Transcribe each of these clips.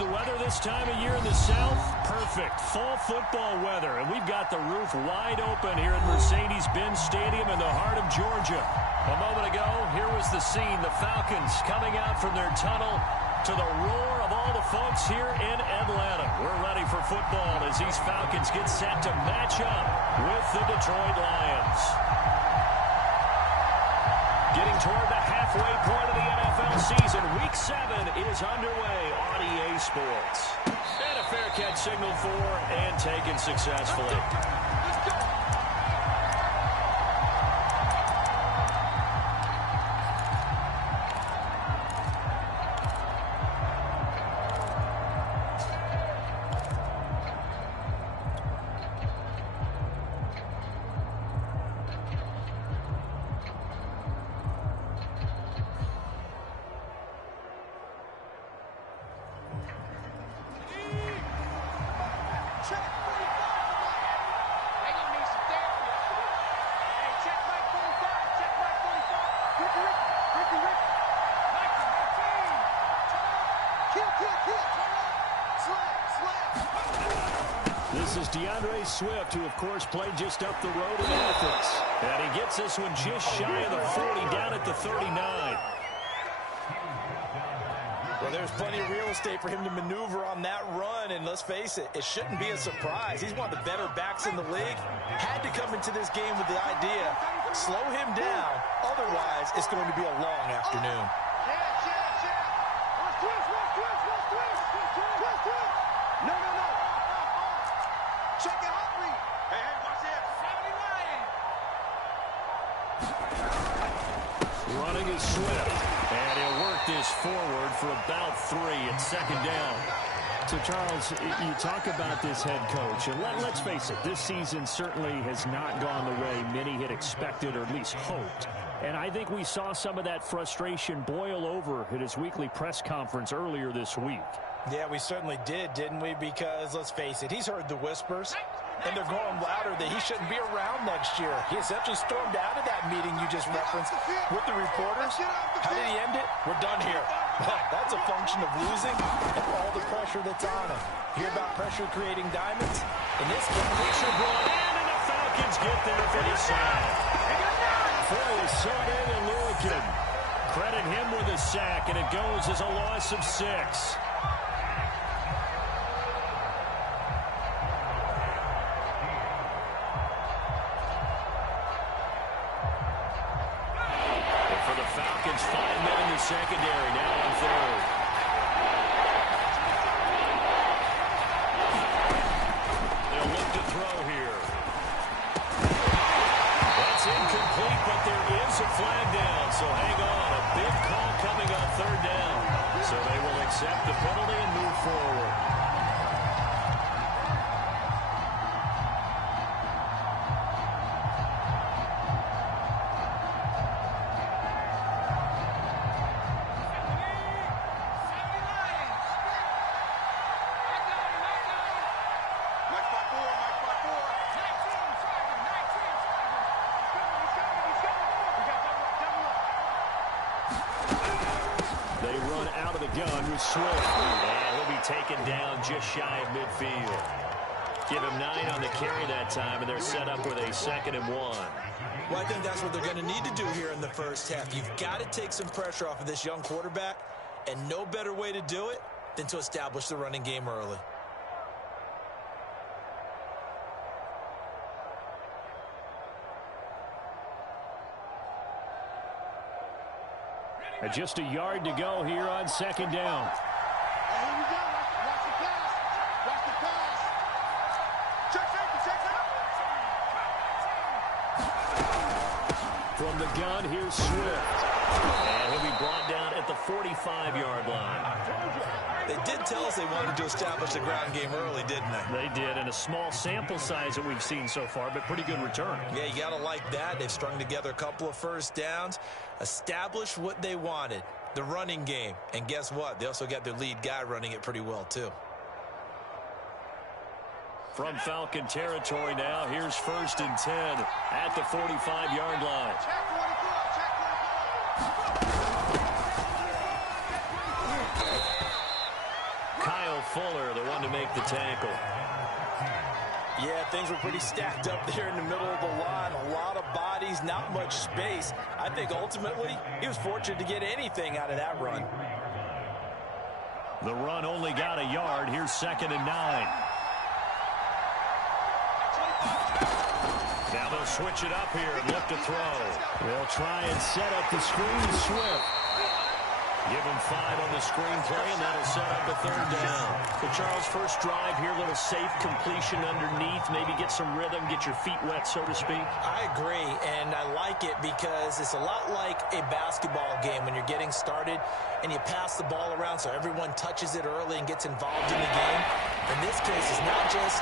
the weather this time of year in the South? Perfect. Fall football weather. And we've got the roof wide open here at Mercedes-Benz Stadium in the heart of Georgia. A moment ago, here was the scene. The Falcons coming out from their tunnel to the roar of all the folks here in Atlanta. We're ready for football as these Falcons get set to match up with the Detroit Lions. Getting toward the halfway point of the NFL season. Week 7 is underway on EA Sports. And a fair catch signaled for and taken successfully. This is DeAndre Swift, who, of course, played just up the road in Athens. And he gets this one just shy of the 40, down at the 39. Well, there's plenty of real estate for him to maneuver on that run, and let's face it, it shouldn't be a surprise. He's one of the better backs in the league. Had to come into this game with the idea, slow him down, otherwise it's going to be a long afternoon. Running is Swift, and he'll work this forward for about 3 at second down. So, Charles, you talk about this head coach, and let's face it, this season certainly has not gone the way many had expected or at least hoped. And I think we saw some of that frustration boil over at his weekly press conference earlier this week. Yeah, we certainly did, didn't we? Because, let's face it, he's heard the whispers, and they're going louder that he shouldn't be around next year. He essentially stormed out of that meeting you just referenced with the reporters. How did he end it? We're done here. Well, that's a function of losing and all the pressure that's on him. Hear about pressure creating diamonds? In this case, Picture brought in, and the Falcons get there for the sack. Foy is sought in and Lurican. Credit him with a sack, and it goes as a loss of 6. Falcons 5 men in the secondary, now on third. They'll look to throw here. That's incomplete, but there is a flag down, so hang on. A big call coming on third down. So they will accept the penalty and move forward. Swift, and he'll be taken down just shy of midfield. Give him 9 on the carry that time, and they're set up with a 2nd and 1. Well, I think that's what they're going to need to do here in the first half. You've got to take some pressure off of this young quarterback, and no better way to do it than to establish the running game early. And just a yard to go here on 2nd down. Here we go. Watch the pass. Watch the pass. Check safety. From the gun, here's Swift. And he'll be brought down at the 45-yard line. They did tell us they wanted to establish the ground game early, didn't they? They did, and a small sample size that we've seen so far, but pretty good return. Yeah, you got to like that. They've strung together a couple of first downs, established what they wanted, the running game. And guess what? They also got their lead guy running it pretty well, too. From Falcon territory now, here's 1st and 10 at the 45-yard line. Kyle Fuller, the one to make the tackle. Yeah, things were pretty stacked up there in the middle of the line. A lot of bodies, not much space. I think ultimately he was fortunate to get anything out of that run. The run only got a yard. Here's 2nd and 9. Now they'll switch it up here and look to throw. They'll try and set up the screen. Swift. Give him 5 on the screen play, and that'll set up a 3rd down. So, Charles, first drive here, little safe completion underneath. Maybe get some rhythm, get your feet wet, so to speak. I agree, and I like it because it's a lot like a basketball game when you're getting started and you pass the ball around so everyone touches it early and gets involved in the game. In this case, it's not just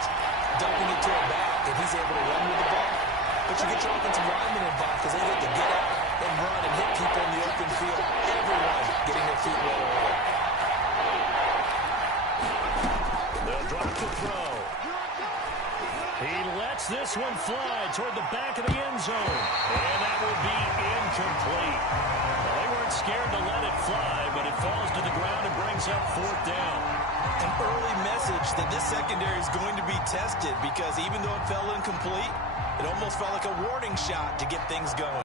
dumping it to a back and he's able to run with the ball, but you get your offensive linemen involved because they get to get out and run and hit people in the open field. Everyone getting their feet wet early. They'll drop the throw. He lets this one fly toward the back of the end zone. And that will be incomplete. Well, they weren't scared to let it fly, but it falls to the ground and brings up 4th down. An early message that this secondary is going to be tested because even though it fell incomplete, it almost felt like a warning shot to get things going.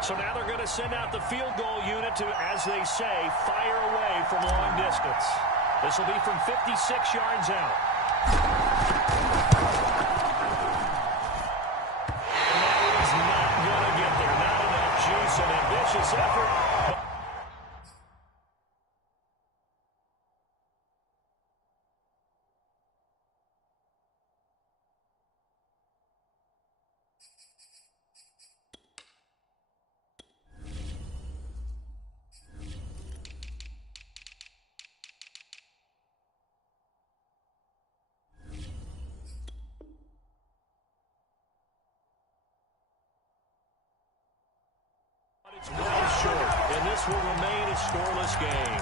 So now they're going to send out the field goal unit to, as they say, fire away from long distance. This will be from 56 yards out. And that is not going to get there. Not enough juice, an ambitious effort. It's well short, and this will remain a scoreless game.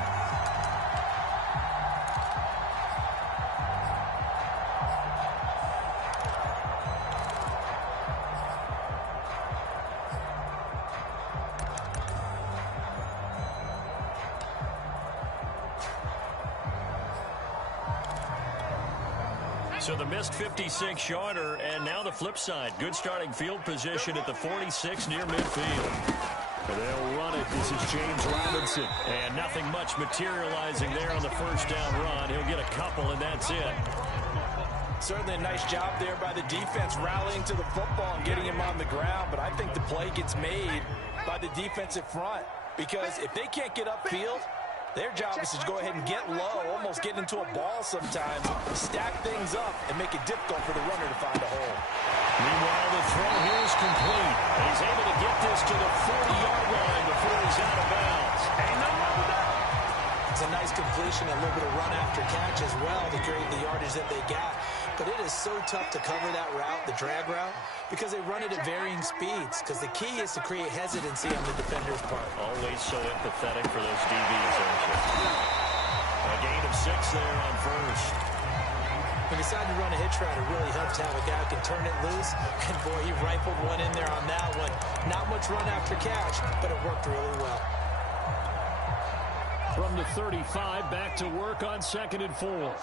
So the missed 56-yarder, and now the flip side. Good starting field position at the 46 near midfield. They'll run it. This is James Robinson. And nothing much materializing there on the first down run. He'll get a couple, and that's it. Certainly a nice job there by the defense rallying to the football and getting him on the ground. But I think the play gets made by the defensive front because if they can't get upfield, their job is to go ahead and get low, almost get into a ball sometimes, stack things up, and make it difficult for the runner to find a hole. Meanwhile, the throw here is complete. And he's able to get this to the 40-yard line before he's out of bounds. It's a nice completion, a little bit of run after catch as well to create the yardage that they got. But it is so tough to cover that route, the drag route, because they run it at varying speeds. Because the key is to create hesitancy on the defender's part. Always so empathetic for those DBs, aren't you? A gain of 6 there on first. He decided to run a hitch route. It really helps to have a guy who can turn it loose. And, boy, he rifled one in there on that one. Not much run after catch, but it worked really well. From the 35, back to work on 2nd and 4.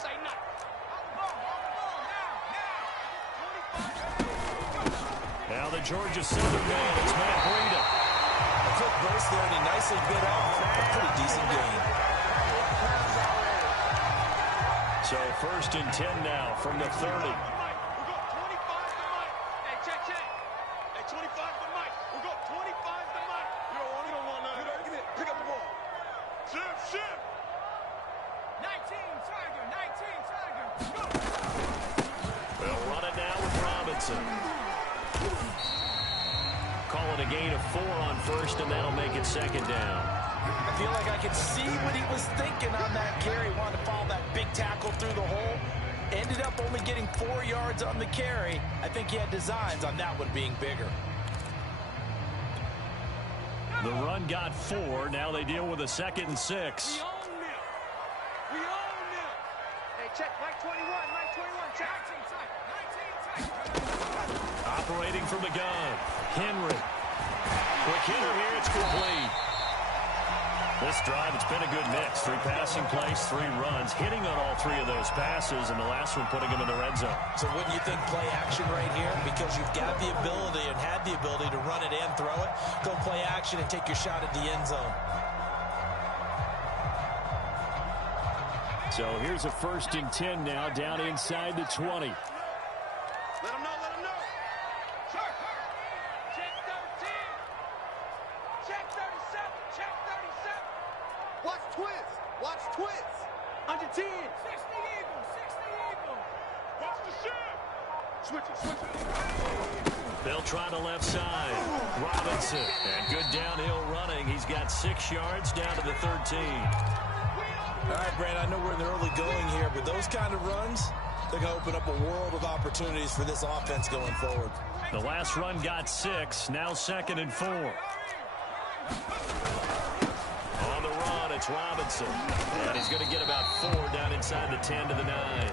Now the Georgia Southern man, it's Matt Breida. A quick burst there, and he nicely bit off a pretty decent gain. So 1st and 10 now from the 30. They'll run it now with Robinson. Call it a gain of 4 on first, and that'll make it 2nd down. I feel like I could see what he was thinking on that carry. Wanted to follow that big tackle through the hole. Ended up only getting 4 yards on the carry. I think he had designs on that one being bigger. The run got 4. Now they deal with a 2nd and 6. We own them. Hey, check Mike 21. Mike 21. Check. 19. Operating from the gun. Henry. Quick hitter here. It's complete. This drive, it's been a good mix. 3 passing plays, 3 runs, hitting on all 3 of those passes, and the last one putting them in the red zone. So wouldn't you think play action right here? Because you've got the ability and had the ability to run it and throw it. Go play action and take your shot at the end zone. So here's a 1st and 10 now, down inside the 20. Let him know, let him know. Check 13. Check 37. Check 37. Watch twins. Watch twins. Under 10. 60 Eagle. 60 Eagle. Watch the ship. Switch it, switch it. They'll try the left side. Robinson. And good downhill running. He's got 6 yards down to the 13. All right, Brand, I know we're in the early going here, but those kind of runs, they're going to open up a world of opportunities for this offense going forward. The last run got 6. Now 2nd and 4. On the run, it's Robinson. And he's going to get about 4 down inside the 10 to the 9.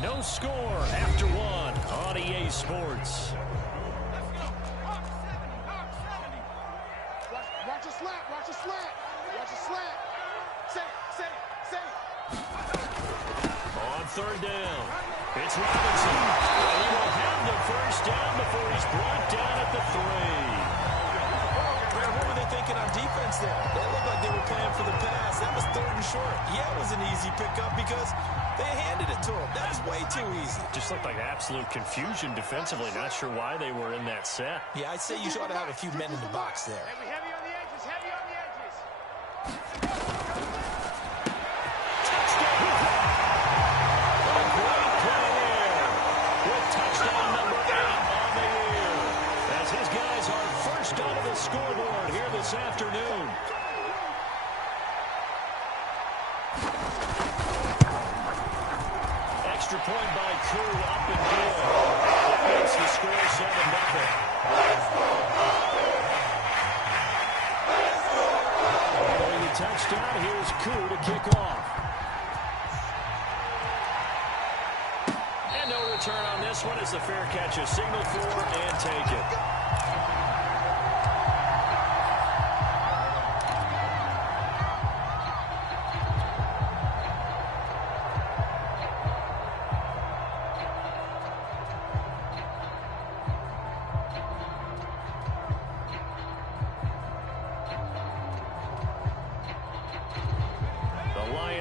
No score after 1 on EA Sports. Watch a slant, watch a slant, watch a slant. Say. On 3rd down, it's Robinson. He will have the 1st down before he's brought down at the 3. Brad, what were they thinking on defense there? They looked like they were playing for the pass. That was 3rd and short. Yeah, it was an easy pickup because they handed it to him. That was way too easy. Just looked like absolute confusion defensively. Not sure why they were in that set. Yeah, I'd say you ought to have a few men in the box there. Heavy on the edges, heavy on the edges. A great play there with touchdown number 8 on the year. As his guys are first onto the scoreboard here this afternoon. Extra point by Koo, up and good. That makes the score 7-0. Following the touchdown, here's Koo to kick off. And no return on this one as the fair catch is signaled for and taken.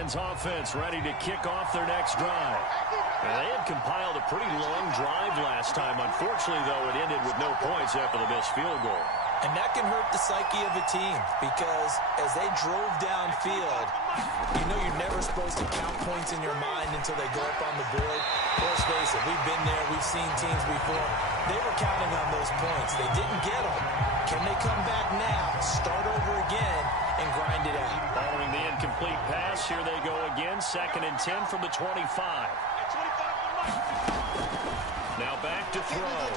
Offense ready to kick off their next drive. And they had compiled a pretty long drive last time. Unfortunately, though, it ended with no points after the missed field goal. And that can hurt the psyche of a team because as they drove downfield, you know you're never supposed to count points in your mind until they go up on the board. Let's face it, we've been there, we've seen teams before. They were counting on those points. They didn't get them. Can they come back now, start over again, and grind it out? Following the incomplete pass, here they go again. 2nd and 10 from the 25. Now back to throw.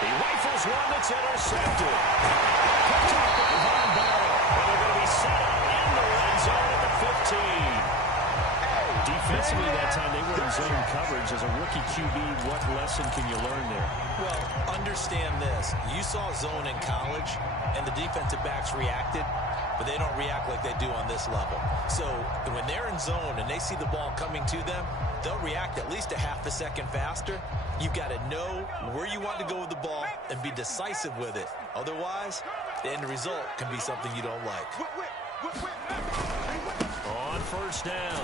He rifles one that's intercepted. Picked up by Von Bell. And they're going to be set up in the red zone at the 15. Defensively that time, they were in zone coverage. As a rookie QB, what lesson can you learn there? Well, understand this. You saw zone in college, and the defensive backs reacted, but they don't react like they do on this level. So when they're in zone and they see the ball coming to them, they'll react at least a half a second faster. You've got to know where you want to go with the ball and be decisive with it. Otherwise, the end result can be something you don't like. On 1st down,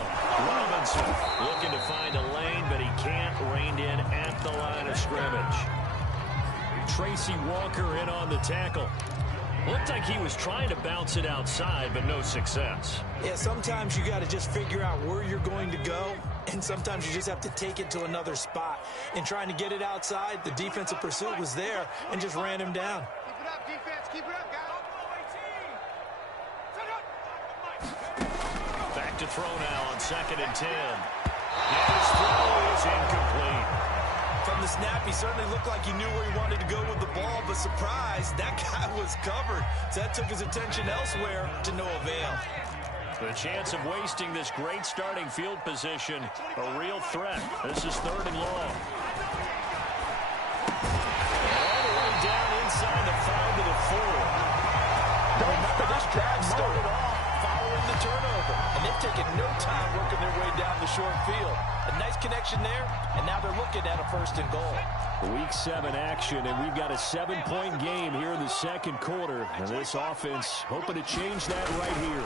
Robinson looking to find a lane, but he can't. Reined in at the line of scrimmage. Tracy Walker in on the tackle. Looked like he was trying to bounce it outside, but no success. Yeah, sometimes you got to just figure out where you're going to go, and sometimes you just have to take it to another spot. And trying to get it outside, the defensive pursuit was there and just ran him down. Keep it up, defense. Keep it up, guys. Back to throw now on 2nd and 10. His throw is incomplete. From the snap, he certainly looked like he knew where he wanted to go with the ball, but surprise, that guy was covered. So that took his attention elsewhere to no avail. The chance of wasting this great starting field position, a real threat. This is 3rd and long. All the way down inside the 5 to the 4. Remember, this drive started off following the turnover, and they've taken no time working their way down the short field. A nice connection there, and now they're looking at a 1st and goal. Week 7 action, and we've got a 7-point game here in the 2nd quarter. And this offense hoping to change that right here.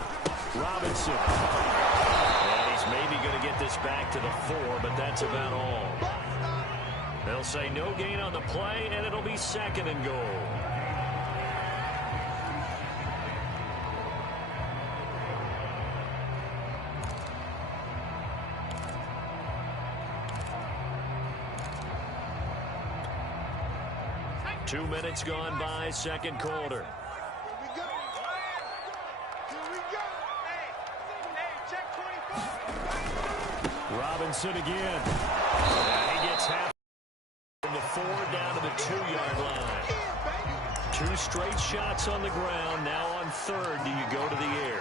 Robinson. And he's maybe going to get this back to the 4, but that's about all. They'll say no gain on the play, and it'll be 2nd and goal. Two minutes gone by, 2nd quarter. Robinson again. He gets half from the 4 down to the 2-yard line. 2 straight shots on the ground. Now on 3rd, do you go to the air?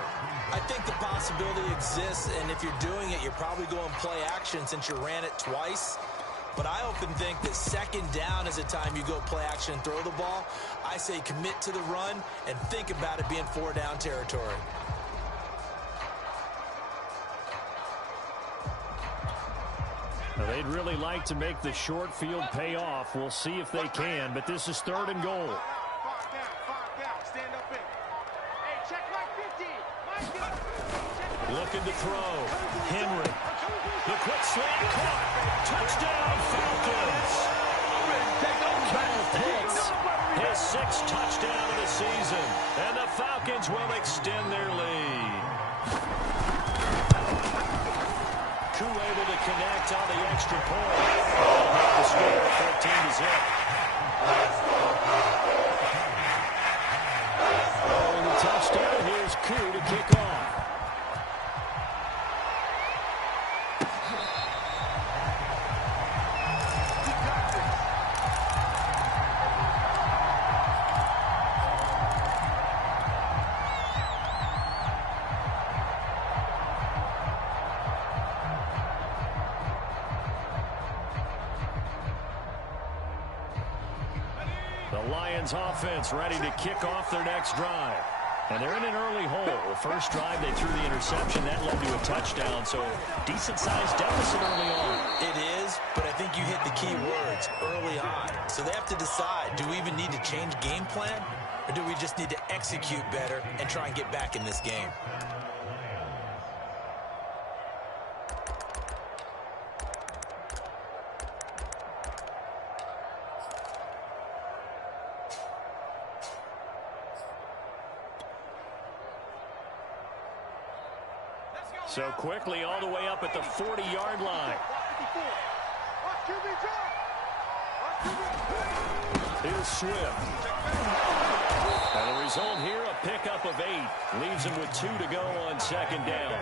I think the possibility exists, and if you're doing it, you're probably going play action since you ran it twice. But I often think that 2nd down is a time you go play action and throw the ball. I say commit to the run and think about it being 4-down territory. Now, they'd really like to make the short field pay off. We'll see if they can, but this is 3rd and goal. Looking to throw. Henry. The quick slant caught. Touchdown, Falcons. Kyle Pitts, his 6th touchdown of the season. And the Falcons will extend their lead. Koo able to connect on the extra point. The score 14-0. Following the touchdown, here's Koo to kick off. The Lions offense ready to kick off their next drive. And they're in an early hole. The first drive, they threw the interception. That led to a touchdown, so decent-sized deficit early on. It is, but I think you hit the key words, early on. So they have to decide, do we even need to change game plan, or do we just need to execute better and try and get back in this game? So quickly all the way up at the 40-yard line. Here's Swift. And the result here, a pickup of 8. Leaves him with 2 to go on 2nd down.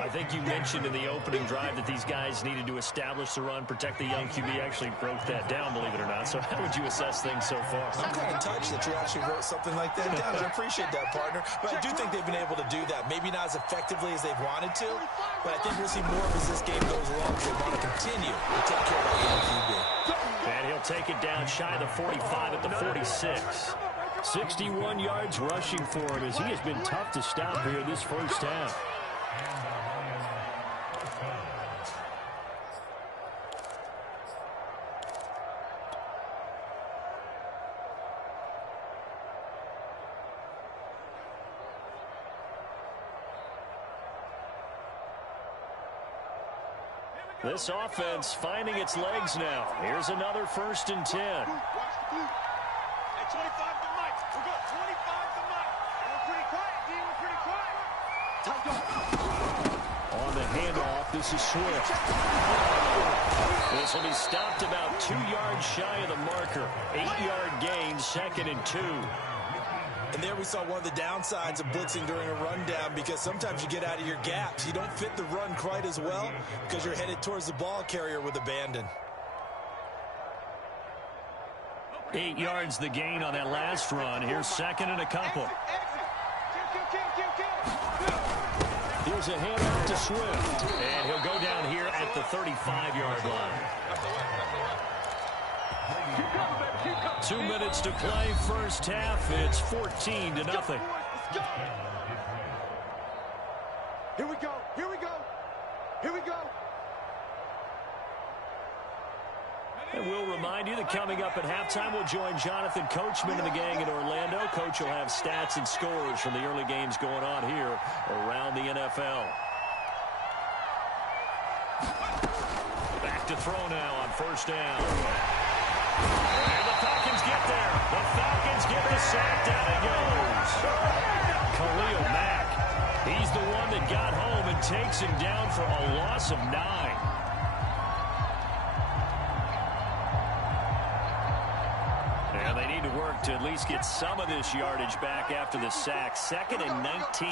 I think you mentioned in the opening drive that these guys needed to establish the run, protect the young QB. Actually broke that down, believe it or not. So how would you assess things so far? I'm kind of touched that you actually wrote something like that down. I appreciate that, partner. But I do think they've been able to do that. Maybe not as effectively as they've wanted to, but I think we'll see more of as this game goes along because they want to continue to take care of that young QB. And he'll take it down shy of the 45 at the 46. 61 yards rushing for him as he has been tough to stop here this first half. This offense finding its legs now. Here's another 1st and 10. Hey, 25 to Mike. We'll go 25 to Mike. We're pretty quiet, D. We're pretty quiet. Tight up. On the handoff, this is Swift. This will be stopped about 2 yards shy of the marker. 8-yard gain, 2nd and 2. And there we saw one of the downsides of blitzing during a rundown because sometimes you get out of your gaps. You don't fit the run quite as well because you're headed towards the ball carrier with abandon. 8 yards the gain on that last run. Here's 2nd and a couple. throws a handoff to Swift. And he'll go down here at the 35-yard line. 2 minutes to play, first half. It's 14-0. Here we go. Here we go. Here we go. And we'll remind you that coming up at halftime, we'll join Jonathan Coachman and the gang in Orlando. Coach will have stats and scores from the early games going on here around the NFL. Back to throw now on first down. And the Falcons get there. The Falcons get the sack. Down he goes. Khalil Mack. He's the one that got home and takes him down for a loss of 9. And they need to work to at least get some of this yardage back after the sack. 2nd and 19.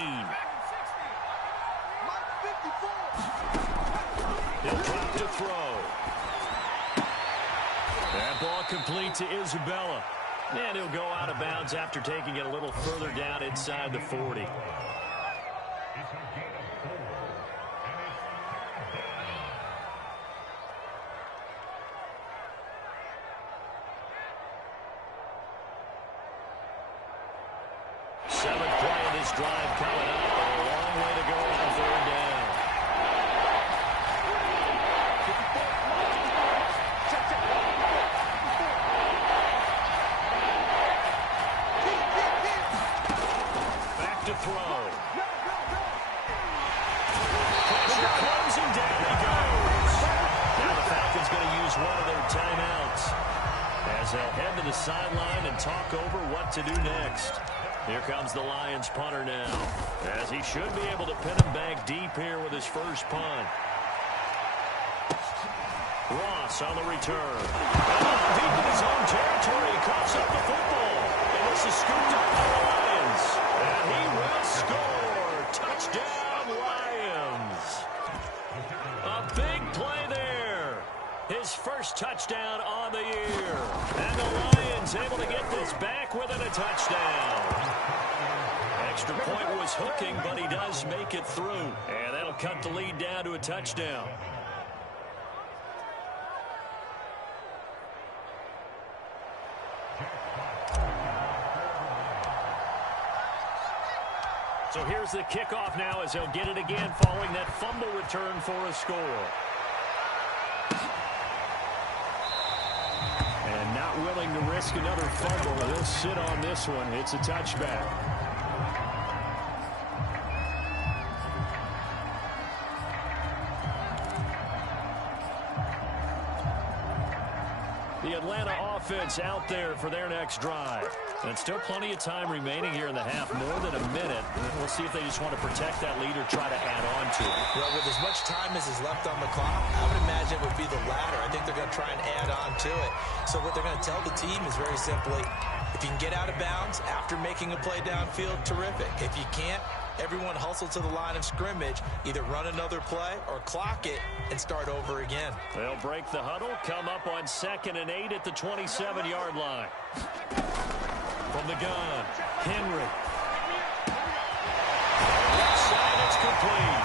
He'll drop to throw. That ball complete to Isabella. And he'll go out of bounds after taking it a little further down inside the 40. Seventh play of this drive coming up. A long way to go on 3rd down. Back to throw. Pressure closing down he goes. Now the Falcons going to use one of their timeouts as they'll head to the sideline and talk over what to do next. Here comes the Lions punter now, as he should be able to pin him back deep here with his first punt. Ross on the return. And deep in his own territory, he coughs up the football. And this is scooped up by the Lions. And he will score. Touchdown, Lions. A big play there. His first touchdown on the year. And the Lions able to get this back within a touchdown. Extra point was hooking, but he does make it through. And that'll cut the lead down to a touchdown. So here's the kickoff now as they'll get it again following that fumble return for a score. And not willing to risk another fumble. He'll sit on this one. It's a touchback. The Atlanta offense out there for their next drive. And still plenty of time remaining here in the half, more than a minute. We'll see if they just want to protect that lead or try to add on to it. Well, with as much time as is left on the clock, I would imagine it would be the latter. I think they're going to try and add on to it. So what they're going to tell the team is very simply, if you can get out of bounds after making a play downfield, terrific. If you can't, everyone hustle to the line of scrimmage, either run another play or clock it and start over again. They'll break the huddle, come up on 2nd and 8 at the 27-yard line. From the gun, Henry. Left side, it's complete.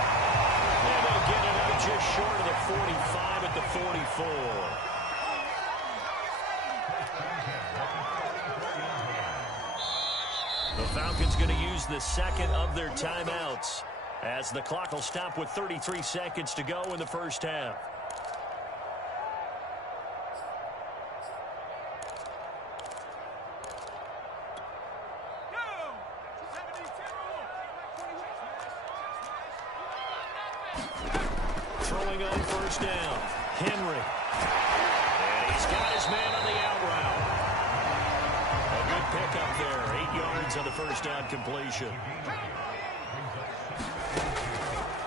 And they'll get it out just short of the 45 at the 44. The Falcons going to use the second of their timeouts as the clock will stop with 33 seconds to go in the first half. Throwing on first down, Henry. And he's got his man on the out route. A good pickup there, 8 yards on the first down completion.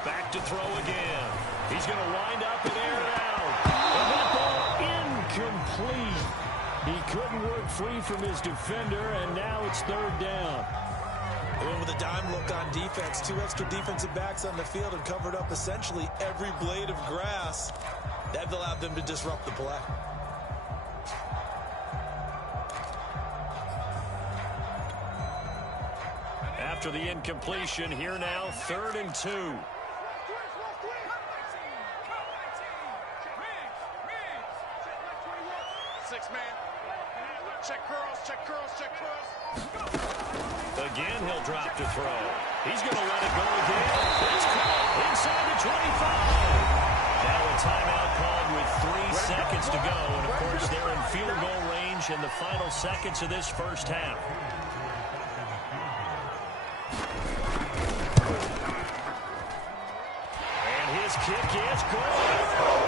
Back to throw again. He's going to wind up and air it out. And that ball incomplete. He couldn't work free from his defender, and now it's 3rd down. They went with a dime look on defense. 2 extra defensive backs on the field and covered up essentially every blade of grass. That allowed them to disrupt the play. After the incompletion, here now, 3rd and 2. Check curls, check curls, check curls. Again, he'll drop to throw. He's going to let it go again. It's caught inside the 25. Now a timeout called with 3 seconds to go. And, of course, they're in field goal range in the final seconds of this first half. And his kick is good.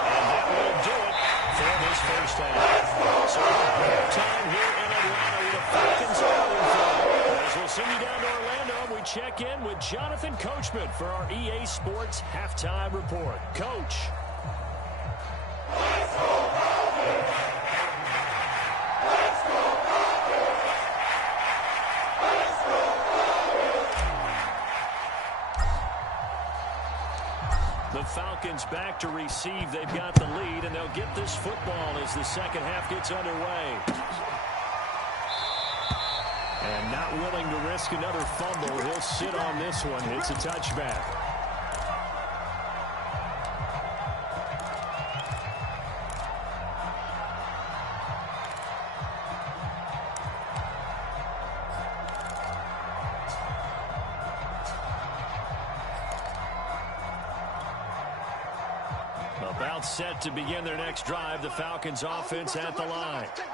And that will do it for this first half. So time here in Atlanta with the Falcons rolling through. As we'll send you down to Orlando, we check in with Jonathan Coachman for our EA Sports Halftime Report. Coach. The Falcons back to receive. They've got the lead, and they'll get this football as the second half gets underway. And not willing to risk another fumble. He'll sit on this one. It's a touchback. About set to begin their next drive. The Falcons offense at the line. Check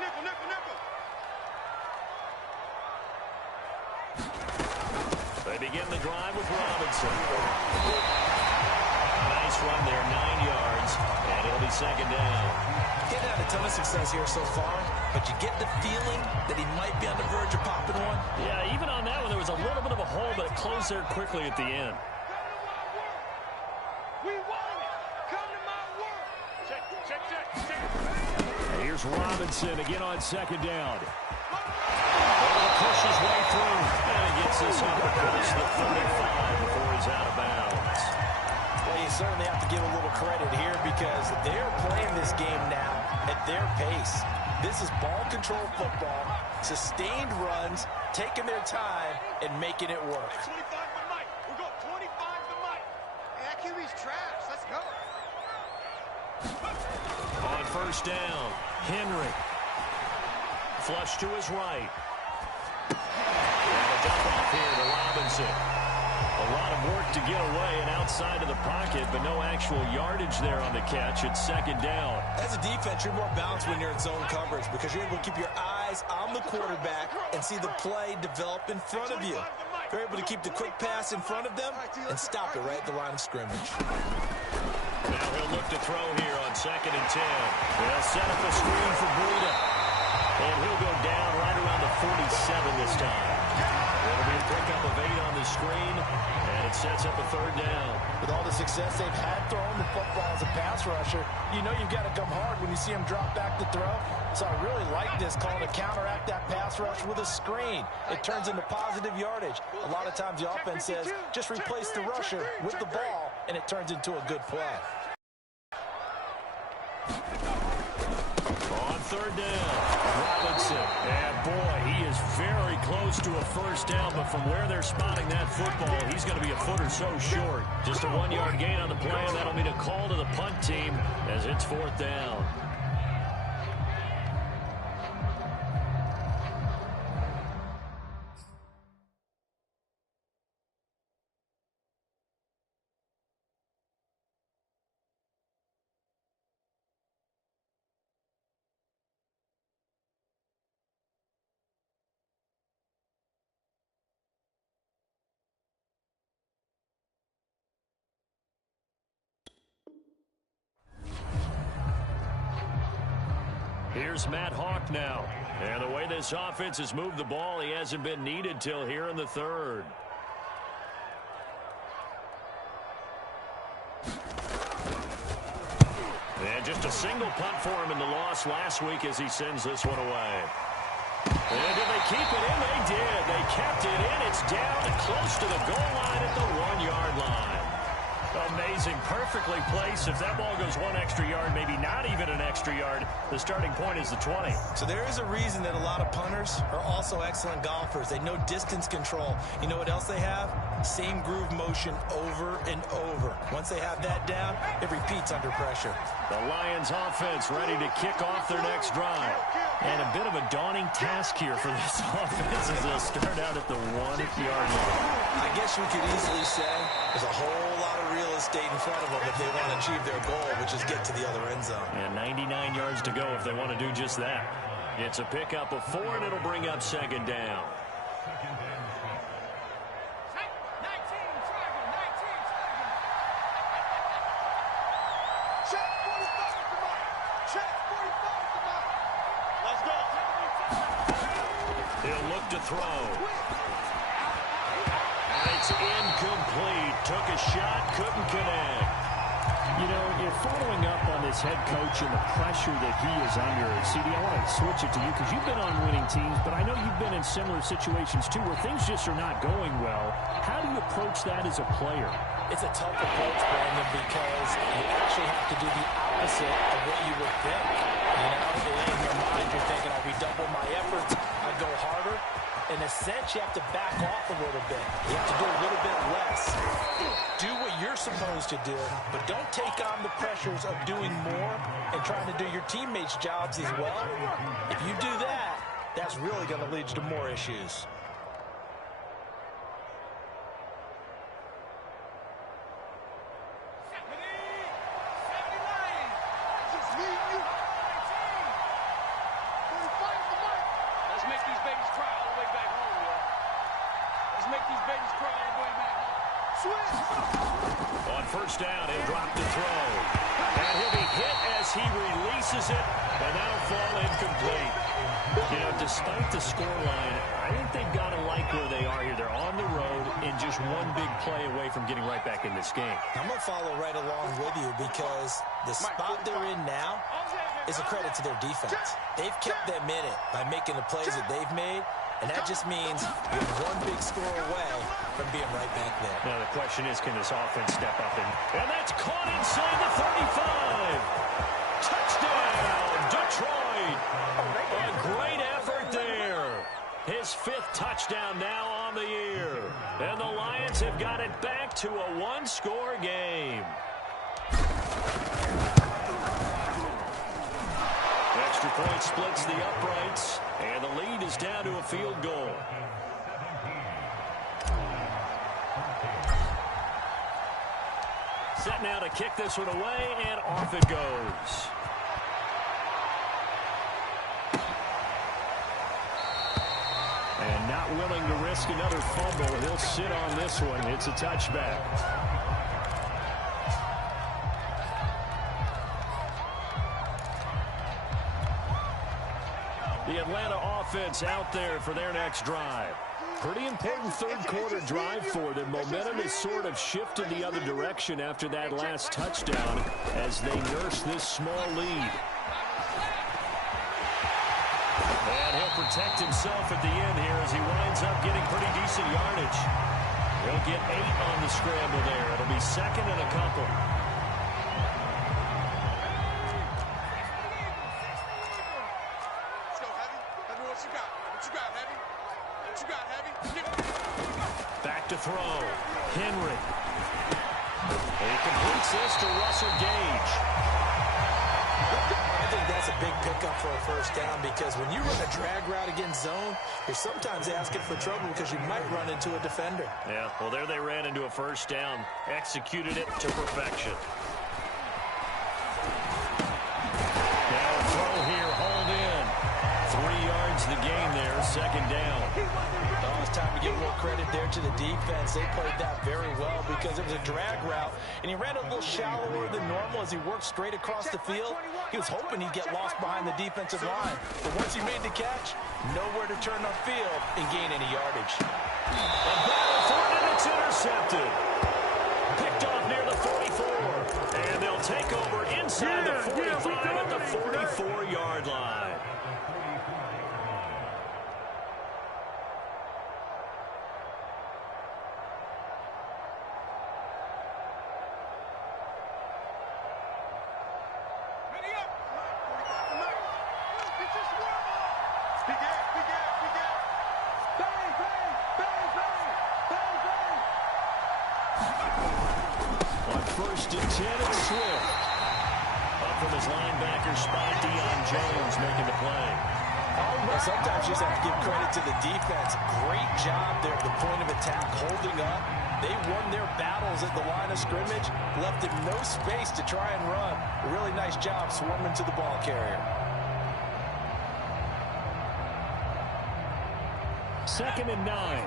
nickel, nickel, nickel. They begin the drive with Robinson. Nice run there, 9 yards, and it'll be second down. He's had a ton of success here so far, but you get the feeling that he might be on the verge of popping one. Yeah, even on that one, there was a little bit of a hole, but it closed there quickly at the end. Here's Robinson again on second down. Push his way through. And he gets this up across the 35 before he's out of bounds. Well, you certainly have to give a little credit here because they're playing this game now at their pace. This is ball control football, sustained runs, taking their time, and making it work. 25 to Mike. We'll go 25 to Mike. Hey, that QB's trash. Let's go. On first down, Henry. Flush to his right. And a dump off here to Robinson. A lot of work to get away and outside of the pocket, but no actual yardage there on the catch. It's second down. As a defense, you're more balanced when you're in zone coverage because you're able to keep your eyes on the quarterback and see the play develop in front of you. You're able to keep the quick pass in front of them and stop it right at the line of scrimmage. Now he'll look to throw here on second and 10. They'll set up a screen for Breida. And he'll go down right around the 47 this time. It'll be a pickup of 8 on the screen, and it sets up a third down. With all the success they've had throwing the football as a pass rusher, you know you've got to come hard when you see him drop back to throw. So I really like this call to counteract that pass rush with a screen. It turns into positive yardage. A lot of times the offense says, just replace the rusher with the ball, and it turns into a good play. On third down, Robinson. And boy, he is very close to a first down, but from where they're spotting that football, he's going to be a foot or so short. Just a 1-yard gain on the play, and that'll be a call to the punt team as it's fourth down. Here's Matt Hawk now. And the way this offense has moved the ball, he hasn't been needed till here in the third. And just a single punt for him in the loss last week as he sends this one away. And did they keep it in? They did. They kept it in. It's down and close to the goal line at the 1-yard line. Amazing. Perfectly placed. If that ball goes 1 extra yard, maybe not even an extra yard, the starting point is the 20. So there is a reason that a lot of punters are also excellent golfers. They know distance control. You know what else they have? Same groove motion over and over. Once they have that down, it repeats under pressure. The Lions offense ready to kick off their next drive. And a bit of a daunting task here for this offense as they'll start out at the 1-yard line. I guess we could easily say there's a whole lot of real estate in front of them if they want to achieve their goal, which is get to the other end zone. And 99 yards to go if they want to do just that. It's a pickup of 4, and it'll bring up second down. He'll look to throw. And it's incomplete. Took a shot, couldn't connect. You know, if following up on this head coach and the pressure that he is under, CD, I want to switch it to you because you've been on winning teams, but I know you've been in similar situations too where things just are not going well. How do you approach that as a player? It's a tough approach, Brandon, because you actually have to do the opposite of what you would think. You know, in your mind, you're thinking, I'll redouble my efforts, I go harder. In a sense, you have to back off a little bit. You have to do a little bit less. Do what you're supposed to do, but don't take on the pressures of doing more and trying to do your teammates' jobs as well. If you do that, that's really going to lead you to more issues. On first down, he'll drop to throw. And he'll be hit as he releases it, and that'll fall incomplete. You know, despite the scoreline, I think they've got to like where they are here. They're on the road and just one big play away from getting right back in this game. I'm going to follow right along with you because the spot they're in now is a credit to their defense. They've kept them in it by making the plays that they've made. And that just means you're one big score away from being right back there. Now the question is, can this offense step up? And that's caught inside the 35. Touchdown, Detroit. A great effort there. His 5th touchdown now on the year. And the Lions have got it back to a one-score game. Extra point splits the uprights, and the lead is down to a field goal. Set now to kick this one away, and off it goes. And not willing to risk another fumble. He'll sit on this one. It's a touchback. The Atlanta offense out there for their next drive. Pretty important third-quarter drive for them. Momentum has sort of shifted the other direction after that last touchdown as they nurse this small lead. And he'll protect himself at the end here as he winds up getting pretty decent yardage. He'll get 8 on the scramble there. It'll be second and a couple. Back to throw. Henry. He completes this to Russell Gage. I think that's a big pickup for a first down because when you run a drag route against zone, you're sometimes asking for trouble because you might run into a defender. Yeah, well, there they ran into a first down. Executed it to perfection. Now a throw here, hauled in. 3 yards the gain there, second down. Oh, it's time to give a little credit there to the defense. They played that very well because it was a drag route, and he ran a little shallower than normal as he worked straight across the field. He was hoping he'd get lost behind the defensive line. But once he made the catch, nowhere to turn upfield and gain any yardage. A battle for it, and it's intercepted. Picked off near the 44. And they'll take over inside the 45 at the 44-yard line. First and 10, it's Swift. Up from his linebacker spot, Deion Jones making the play. sometimes you just have to give credit to the defense. Great job there at the point of attack, holding up. They won their battles at the line of scrimmage, left him no space to try and run. A really nice job swarming to the ball carrier. 2nd and 9.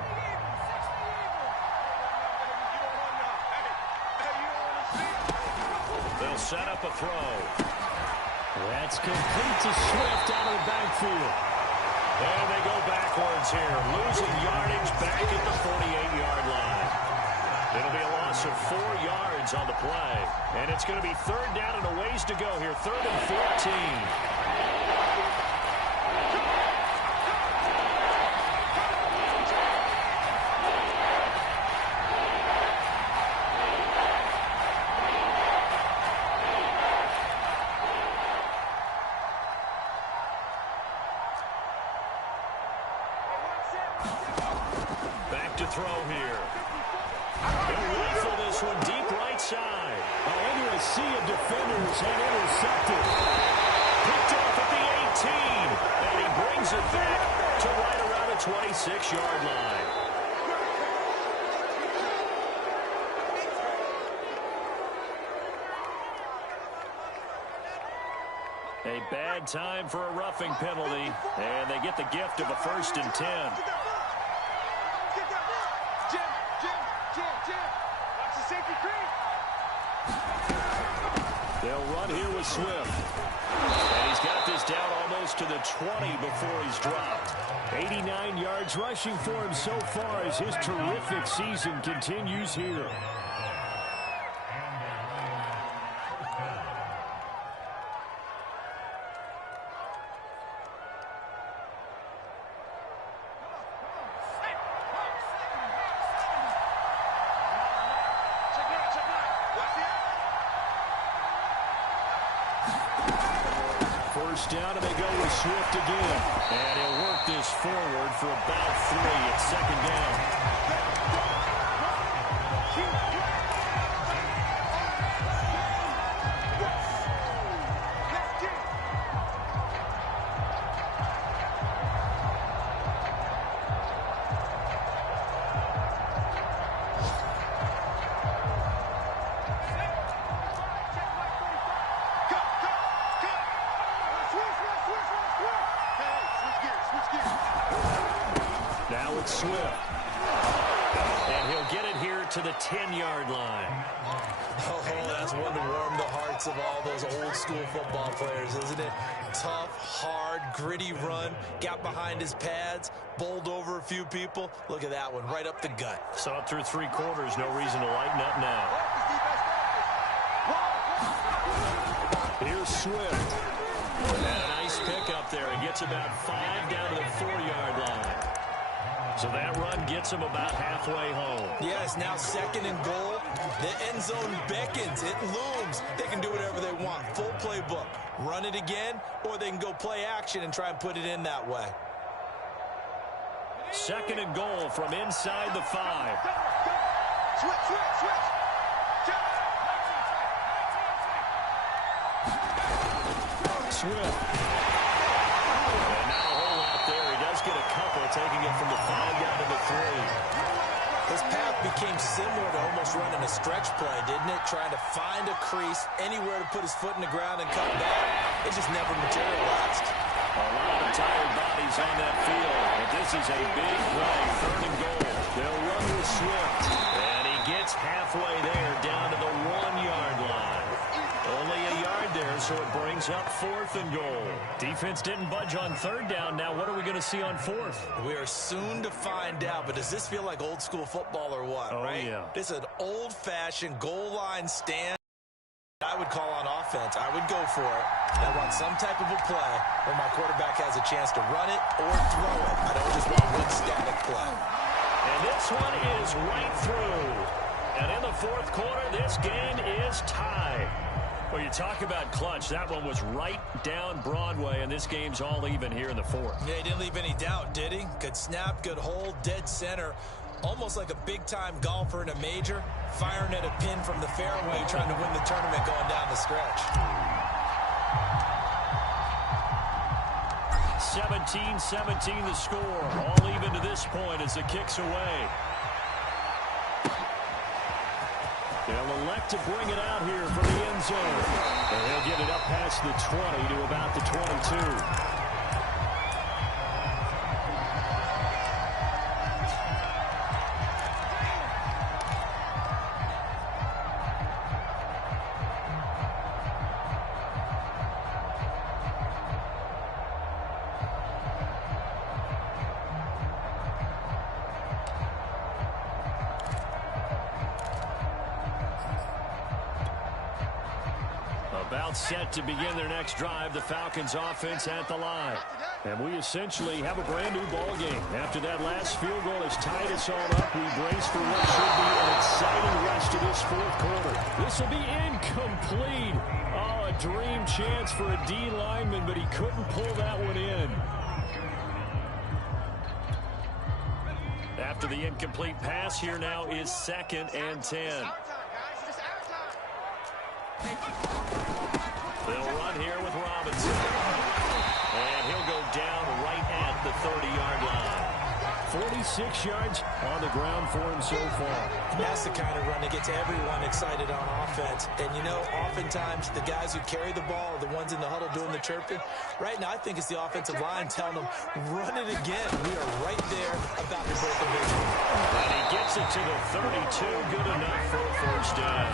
They'll set up a throw. That's complete to Swift out of the backfield. And they go backwards here, losing yardage back at the 48-yard line. It'll be a loss of 4 yards on the play. And it's going to be 3rd down and a ways to go here, 3rd and 14. Back to throw here. They'll rifle this one deep right side. Under a sea of defenders and intercepted. Picked off at the 18. And he brings it back to right around the 26-yard line. A bad time for a roughing penalty. And they get the gift of a 1st and 10. They'll run here with Swift. And he's got this down almost to the 20 before he's dropped. 89 yards rushing for him so far as his terrific season continues here. First down, and they go with Swift again. And he'll work this forward for about 3 at 2nd down. Now it's Swift. And he'll get it here to the 10-yard line. Oh, that's one to warm the hearts of all those old school football players, isn't it? Tough, hard, gritty run. Got behind his pads, bowled over a few people. Look at that one, right up the gut. Saw it through 3 quarters. No reason to lighten up now. Here's Swift. And a nice pickup there. He gets about 5 down to the 4-yard line. So that run gets him about halfway home. Yeah, it's now 2nd and goal. The end zone beckons. It looms. They can do whatever they want. Full playbook. Run it again, or they can go play action and try and put it in that way. 2nd and goal from inside the 5. Switch. Swift. And not a whole lot there. He does get a couple, taking it from the 5 down to the 3. His path became similar to almost running a stretch play, didn't it? Trying to find a crease, anywhere to put his foot in the ground and cut back. It just never materialized. A lot of tired bodies on that field. But this is a big play, 3rd and goal. They'll run with Swift. And he gets halfway there, down to the 1-yard line. Only a yard there, so it brings up 4th and goal. Defense didn't budge on 3rd down. Now what are we going to see on 4th? We are soon to find out, but does this feel like old school football or what, right? Yeah. This is an old-fashioned goal line stand. I would call on offense. I would go for it. I want some type of a play where my quarterback has a chance to run it or throw it. I don't just want one static play. And this one is right through. And in the 4th quarter, this game is tied. Well, you talk about clutch. That one was right down Broadway, and this game's all even here in the 4th. Yeah, he didn't leave any doubt, did he? Good snap, good hold, dead center. Almost like a big-time golfer in a major, firing at a pin from the fairway, trying to win the tournament going down the stretch. 17-17 the score. All even to this point as the kick's away. They'll elect to bring it out here from the end zone. And they'll get it up past the 20 to about the 22. About set to begin their next drive. The Falcons offense at the line. And we essentially have a brand new ball game. After that last field goal has tied us all up, we brace for what should be an exciting rest of this fourth quarter. This will be incomplete. Oh, a dream chance for a D lineman, but he couldn't pull that one in. After the incomplete pass, here now is 2nd and 10. They'll run here with Robinson. And he'll go down right at the 30-yard line. 46 yards on the ground for him so far. That's the kind of run that gets everyone excited on offense. And, you know, oftentimes the guys who carry the ball are the ones in the huddle doing the chirping. Right now, I think it's the offensive line telling them, run it again. We are right there about to break the vision. And he gets it to the 32. Good enough for a first down.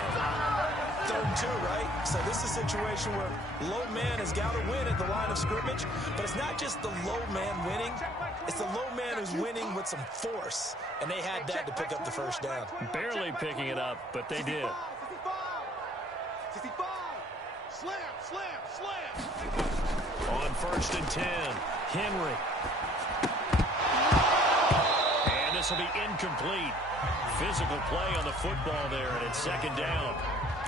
3rd and 2, right? So this is a situation where low man has got to win at the line of scrimmage, but it's not just the low man winning, it's the low man who's winning with some force, and they had that to pick up the first down. Barely picking it up, but they did. On 1st and 10, Henry. And this will be incomplete. Physical play on the football there, and it's 2nd down.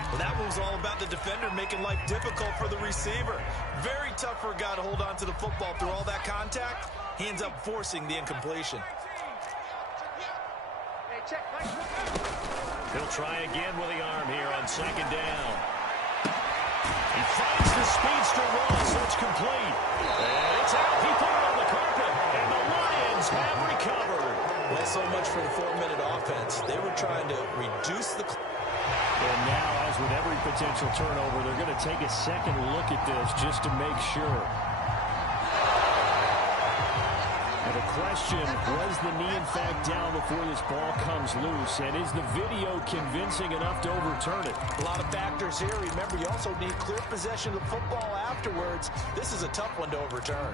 Well, that one was all about the defender making life difficult for the receiver. Very tough for a guy to hold on to the football through all that contact. He ends up forcing the incompletion. He'll try again with the arm here on 2nd down. He finds the speedster Ross. That's complete. And it's out. He put it on the carpet. And the Lions have recovered. Well, so much for the 4-minute offense. They were trying to reduce the clock. And now, as with every potential turnover, they're going to take a second look at this just to make sure. Now the question, was the knee in fact down before this ball comes loose? And is the video convincing enough to overturn it? A lot of factors here. Remember, you also need clear possession of the football afterwards. This is a tough one to overturn.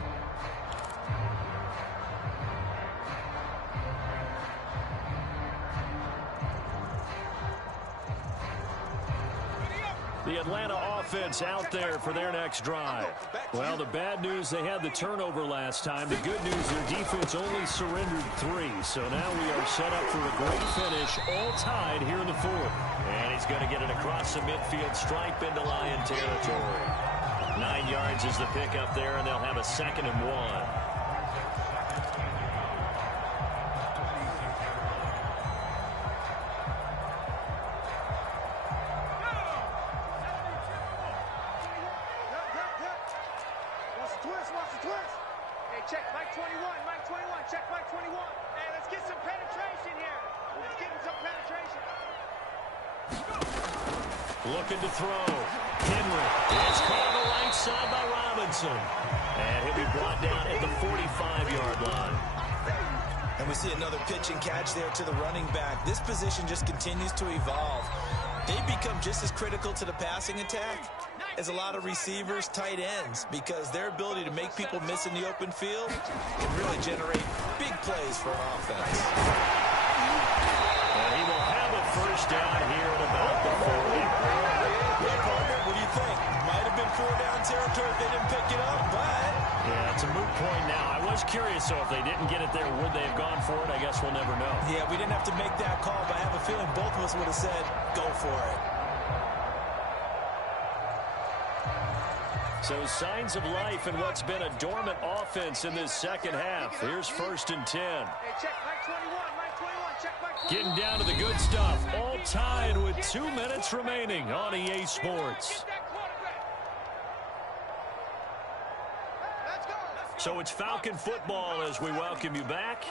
The Atlanta offense out there for their next drive. Well, the bad news, they had the turnover last time. The good news, their defense only surrendered 3. So now we are set up for a great finish, all tied here in the 4th. And he's going to get it across the midfield stripe into Lion territory. 9 yards is the pickup there, and they'll have a 2nd and 1. Check Mike 21, Mike 21, check Mike 21. Hey, let's get some penetration here. Let's get some penetration. Looking to throw. Henry. It's caught on the right side by Robinson. And he'll be brought down at the 45-yard line. And we see another pitch and catch there to the running back. This position just continues to evolve. They become just as critical to the passing attack as a lot of receivers, tight ends, because their ability to make people miss in the open field can really generate big plays for an offense. And he will have a first down here at about the 40. Well, partner, what do you think? Might have been 4-down territory if they didn't pick it up, but... Yeah, it's a moot point now. I was curious, so if they didn't get it there, would they have gone for it? I guess we'll never know. Yeah, we didn't have to make that call, but I have a feeling both of us would have said, go for it. So signs of life in what's been a dormant offense in this second half. Here's 1st and 10. Hey, check Mike 21, Mike 21, check Mike 21. Getting down to the good stuff. All tied with 2 minutes remaining on EA Sports. Let's go. So it's Falcon football as we welcome you back.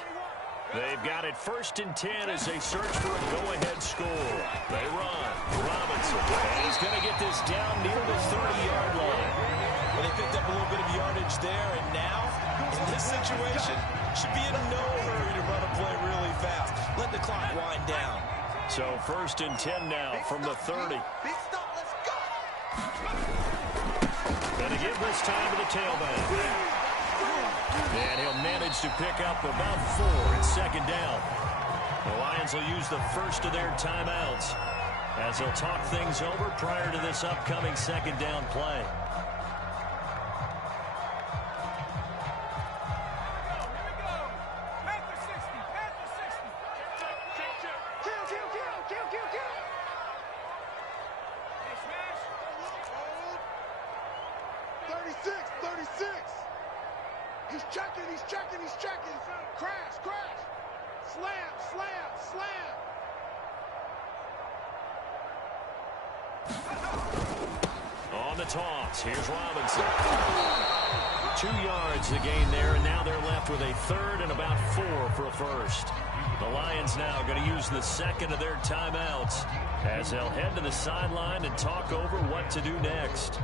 They've got it 1st and 10 as they search for a go-ahead score. They run. Robinson. And he's going to get this down near the 30-yard line. Well, they picked up a little bit of yardage there, and now, in this situation, should be in no hurry to run a play really fast. Let the clock wind down. So 1st and 10 now from the 30. And to give this time to the tailback. And he'll manage to pick up about 4 at 2nd down. The Lions will use the first of their timeouts as they'll talk things over prior to this upcoming 2nd down play. He's checking. Crash. Slam. On the toss, here's Robinson. 2 yards the gain there, and now they're left with a 3rd and about 4 for a first. The Lions now going to use the 2nd of their timeouts as they'll head to the sideline and talk over what to do next.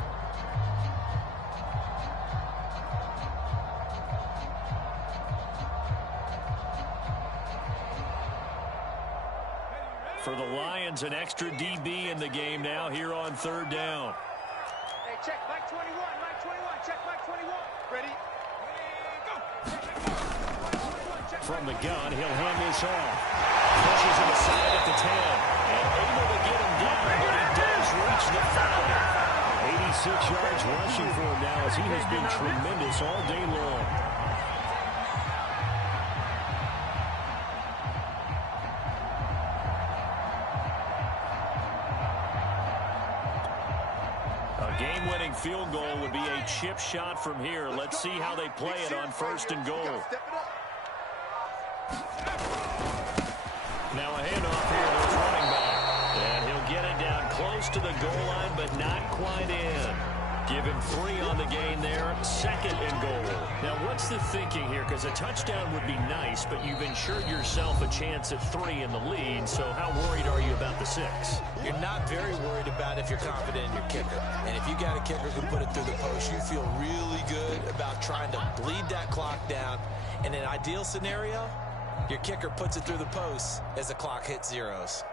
For the Lions, an extra DB in the game now here on 3rd down. Hey, check Mike 21, check Mike 21. Ready? Go. From the gun, he'll hand this off. Pushes him aside at the 10. And able to get him down, but he does reach the 5. 86 yards rushing for him now as he has been tremendous all day long. Game-winning field goal would be a chip shot from here. Let's see how they play it on 1st and goal. Now a handoff here to his running back. And he'll get it down close to the goal line, but not quite in. Give him 3 on the gain there. 2nd and goal. Now, what's the thinking here? Because a touchdown would be nice, but you've ensured yourself a chance at 3 in the lead. So how worried are you about the 6? You're not very worried about if you're confident in your kicker. And if you got a kicker who put it through the post, you feel really good about trying to bleed that clock down. In an ideal scenario, your kicker puts it through the post as the clock hits zeros.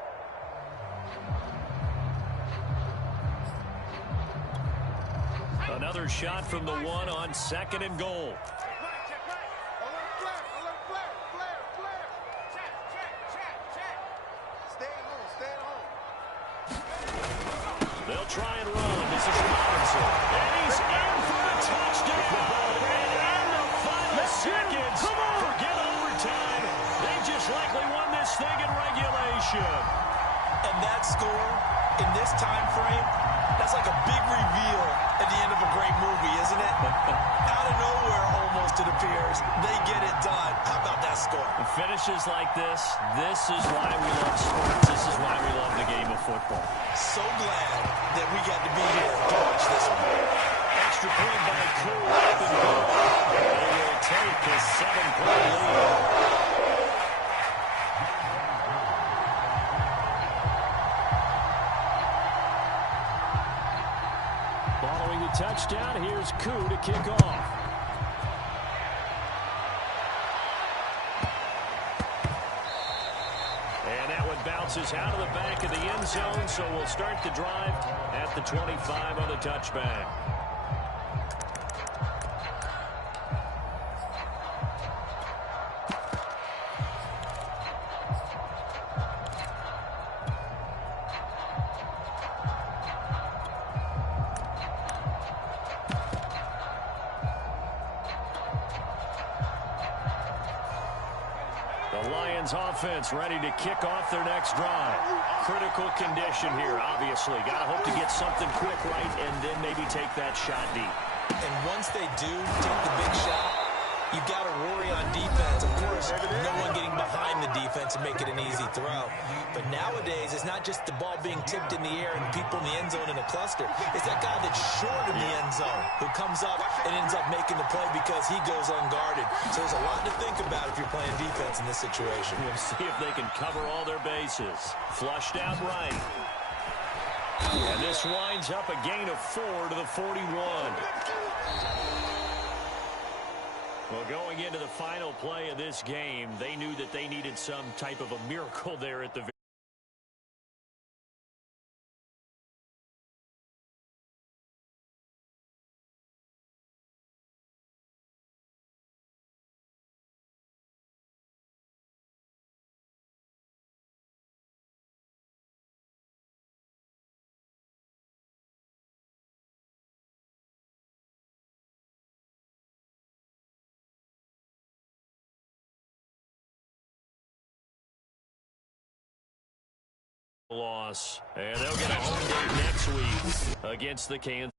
Another shot from the 1 on 2nd and goal. They'll try and run. This is Robinson. And he's in for a touchdown. And in the final seconds, forget overtime. They just likely won this thing in regulation. And that score in this time frame, that's like a big reveal at the end of a great movie, isn't it? Out of nowhere, almost, it appears, they get it done. How about that score? The finishes like this is why we love sports. This is why we love the game of football. So glad that we got to be here to watch this one. Extra point by Cool up and go. They will take a 7-point lead. Touchdown. Here's Koo to kick off. And that one bounces out of the back of the end zone, so we'll start the drive at the 25 on the touchback. Offense ready to kick off their next drive. Critical condition here, obviously. Got to hope to get something quick right and then maybe take that shot deep. And once they do take the big shot, you got to worry on defense, of course, no one getting behind the defense and making an easy throw. But nowadays, it's not just the ball being tipped in the air and people in the end zone in a cluster. It's that guy that's short in the end zone who comes up and ends up making the play because he goes unguarded. So there's a lot to think about if you're playing defense in this situation. We'll see if they can cover all their bases. Flushed out right. And this winds up a gain of 4 to the 41. Well, going into the final play of this game, they knew that they needed some type of a miracle there at the loss. And they'll get a home game next week against the Kansas